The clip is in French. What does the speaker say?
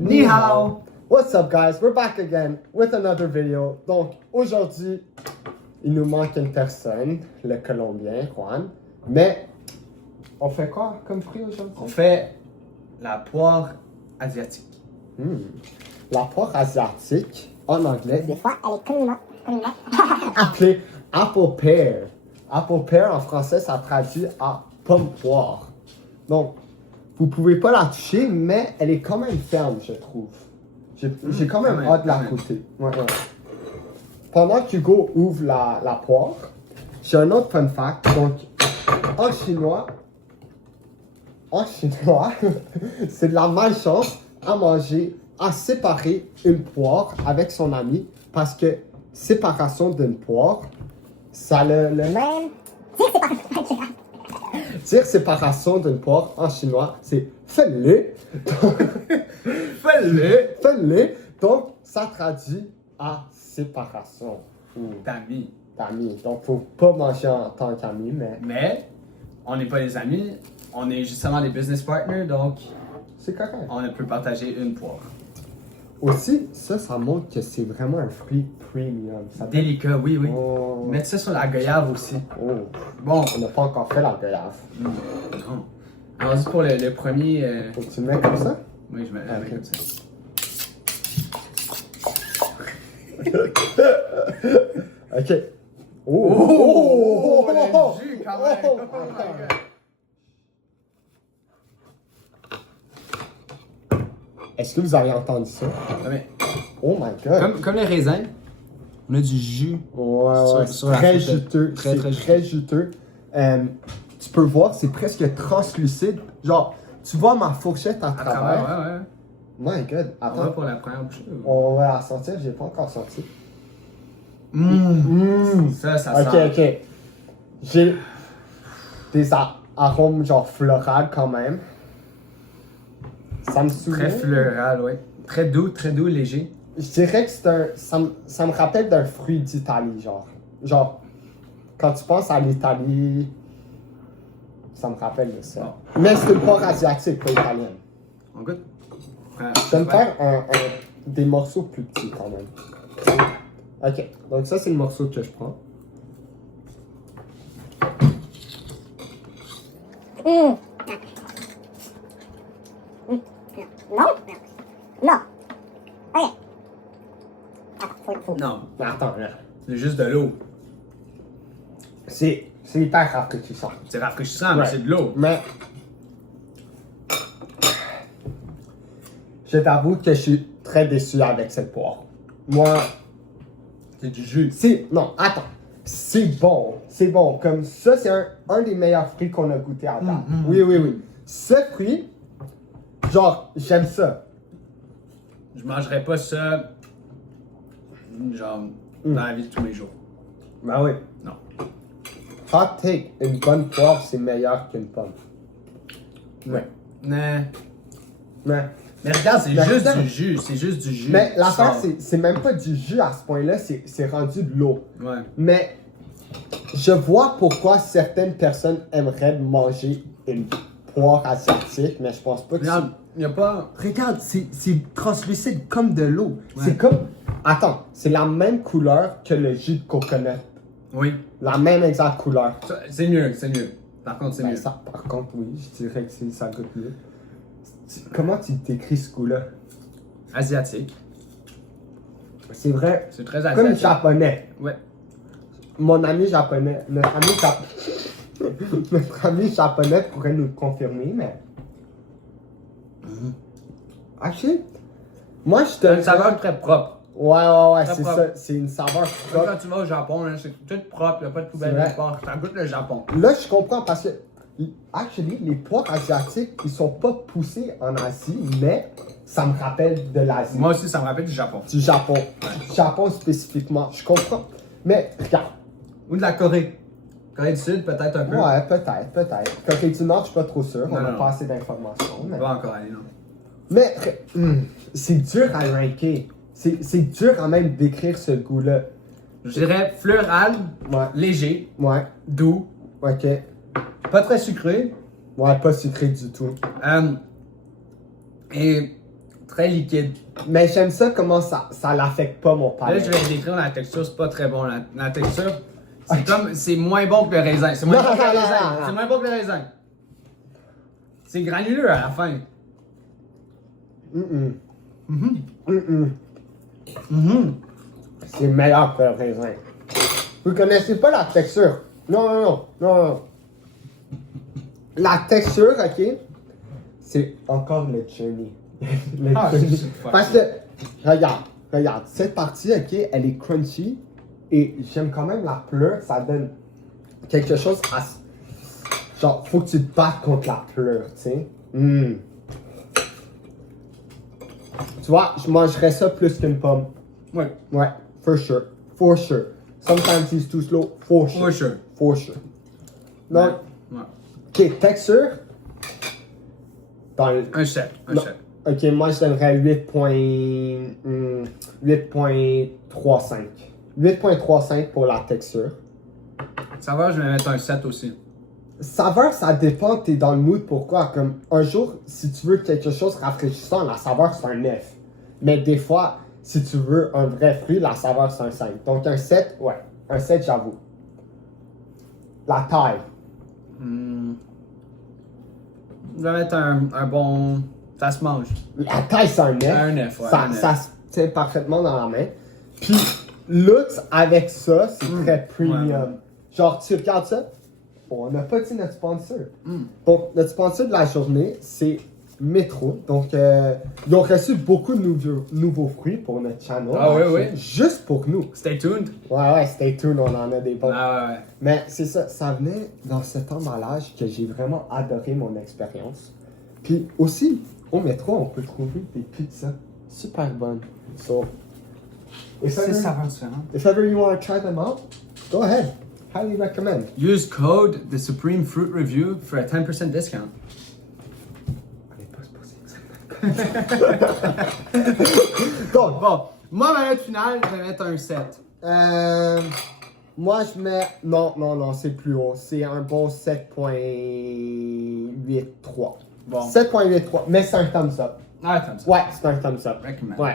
Ni hao! What's up guys, we're back again with another video. Donc aujourd'hui, il nous manque une personne, le Colombien, Juan. Mais on fait quoi comme fruit aujourd'hui? On fait la poire asiatique. La poire asiatique, en anglais, Des fois, elle est communément appelée apple pear. Apple pear en français, ça traduit à pomme poire. Donc, vous pouvez pas la toucher, mais elle est quand même ferme, je trouve. J'ai quand même hâte de la goûter. Ouais. Pendant que Hugo ouvre la poire, j'ai un autre fun fact. Donc, en chinois, c'est de la malchance à manger, à séparer une poire avec son ami, parce que séparation d'une poire, ça le même. dire séparation d'une poire en chinois, c'est fais-le. Fais-le. Donc, ça traduit à séparation. D'amis. D'amis. Donc, faut pas manger en tant qu'amis, mais Mais, on n'est pas des amis, on est justement des business partners, donc c'est correct. on peut partager une poire. Aussi, ça montre que c'est vraiment un fruit premium. Ça donne- Délicat, oui. Oh. Mettre ça sur la goyave aussi. Oh. Bon, On n'a pas encore fait la goyave. non. Allons-y pour le premier. Faut que tu le mets comme ça? Oui, je mets Ok. comme ça. Ok. Oh, le jus quand même. Oh, Oh my God. Est-ce que vous avez entendu ça? Ah, mais, Oh my god. comme les raisins, on a du jus. Ouais, sur la très fourchette. juteux. Très, très Très juteux. Tu peux voir, c'est presque translucide. Genre, tu vois ma fourchette à À travers. travers, ouais. My god. On va Attends, pour la première bouchée. on va la sentir. J'ai pas encore senti. Ça Ok, sent. ok. J'ai des arômes genre floral quand même. Ça me souvient. Très floral, ouais. Très doux, léger. Je dirais que ça me rappelle d'un fruit d'Italie, genre. Genre, quand tu penses à l'Italie, ça me rappelle de ça. Mais c'est une poire asiatique, pas italienne. On goûte? Je vais me faire des morceaux plus petits quand même. Ok, donc ça c'est le morceau que je prends. Non. Ok. Attends, faut. Non, Mais attends, là. c'est juste de l'eau. C'est hyper rafraîchissant. C'est rafraîchissant, mais Ouais. c'est de l'eau. Mais je t'avoue que je suis très déçu avec cette poire. Moi, C'est du jus. non, attends. C'est bon. Comme ça, c'est un des meilleurs fruits qu'on a goûté à table. Oui. Ce fruit, genre, j'aime ça. Je mangerais pas ça, genre, dans la vie de tous les jours. Ben oui. Non. Hot take, une bonne poire, c'est meilleur qu'une pomme. Ouais. Mais regarde, c'est Mais juste attends. du jus. C'est juste du jus. Mais l'affaire, Sort. c'est même pas du jus à ce point-là, c'est rendu de l'eau. Ouais. Mais je vois pourquoi certaines personnes aimeraient manger une poire asiatique, mais je pense pas que Regarde, il y a pas. Regarde, c'est translucide comme de l'eau. Ouais. C'est comme... Attends, c'est la même couleur que le jus de coconut. Oui. La même exacte couleur. C'est mieux. Par contre, c'est Ben mieux. ça, par contre, oui, je dirais que ça goûte mieux. Comment tu décris ce goût-là? Asiatique. C'est vrai, C'est très comme asiatique. japonais. Ouais. Mon ami japonais, notre ami japonais pourrait nous le confirmer, mais... Actually, moi je te... C'est une saveur très propre. Ouais, Très c'est propre. ça, c'est une saveur Comme propre. quand tu vas au Japon, là, c'est tout propre, il n'y a pas de poubelle C'est vrai. nulle part. Ça goûte le Japon. Là, je comprends parce que, actually, les poires asiatiques, ils sont pas poussés en Asie, mais ça me rappelle de l'Asie. Moi aussi, ça me rappelle du Japon. Du Japon. Du Japon spécifiquement, je comprends. Mais, regarde. Ou de la Corée. Corée du Sud, peut-être un peu. Ouais, peut-être. Corée du Nord, je suis pas trop sûr. On Non, n'a non. pas assez d'informations. Mais, Pas encore aller, non. mais c'est dur à ranker. C'est dur à même décrire ce goût-là. Je dirais floral, Ouais, léger, ouais, doux, ok. pas très sucré. Ouais, pas sucré du tout. Et Très liquide. Mais j'aime ça comment ça l'affecte pas mon Là, palais. je vais décrire la texture, c'est pas très bon. La texture, c'est comme. C'est moins bon que le raisin. C'est moins Non, bon que le non, non, raisin. non. C'est moins bon que le raisin. C'est granuleux à la fin. C'est meilleur que le raisin. Vous connaissez pas la texture. Non. La texture, ok, c'est encore le journey. Le Ah, journey. c'est Parce que, regarde, cette partie, ok, elle est crunchy et j'aime quand même la pleure, ça donne quelque chose à... Genre, faut que tu te battes contre la pleure, tu sais. Tu vois, je mangerais ça plus qu'une pomme. Ouais. Ouais, for sure. Sometimes he's too slow, for sure. Donc, Ouais. ok, texture. Dans le... Un 7. Non. Ok, moi je donnerais 8.35. 8.35 pour la texture. Ça va, je vais mettre un 7 aussi. Saveur, ça dépend, t'es dans le mood, pourquoi? Comme un jour, si tu veux quelque chose rafraîchissant, la saveur c'est un 9. Mais des fois, si tu veux un vrai fruit, la saveur c'est un 5. Donc un 7, ouais, un 7 j'avoue. La taille. Je vais mettre un bon. Ça se mange. La taille c'est un 9. Un 9, ouais. Ça, un 9. ça se tient parfaitement dans la main. Puis, looks avec ça, c'est très premium. ouais. Genre, tu regardes ça, on n'a pas dit notre sponsor. Donc, notre sponsor de la journée, c'est Metro. Donc, ils ont reçu beaucoup de nouveaux fruits pour notre channel. Ah oui, oui. Juste pour nous. Stay tuned. Ouais, stay tuned, on en a des bons. Ah ouais. Mais c'est ça, ça venait dans cet emballage que j'ai vraiment adoré mon expérience. Puis aussi, au métro, on peut trouver des pizzas super bonnes. So, if ever différent. you want to try them out, go ahead. Highly recommend. Use code The Supreme Fruit Review for a 10% discount. On n'est pas supposé Donc, Bon, moi, ma note finale, je vais mettre un 7. moi je mets... Non, c'est plus haut. C'est un bon 7.83. Bon. 7.83, mais c'est un thumbs up. Ah, comme ça. Ouais, c'est un thumbs up. Recommend. Ouais.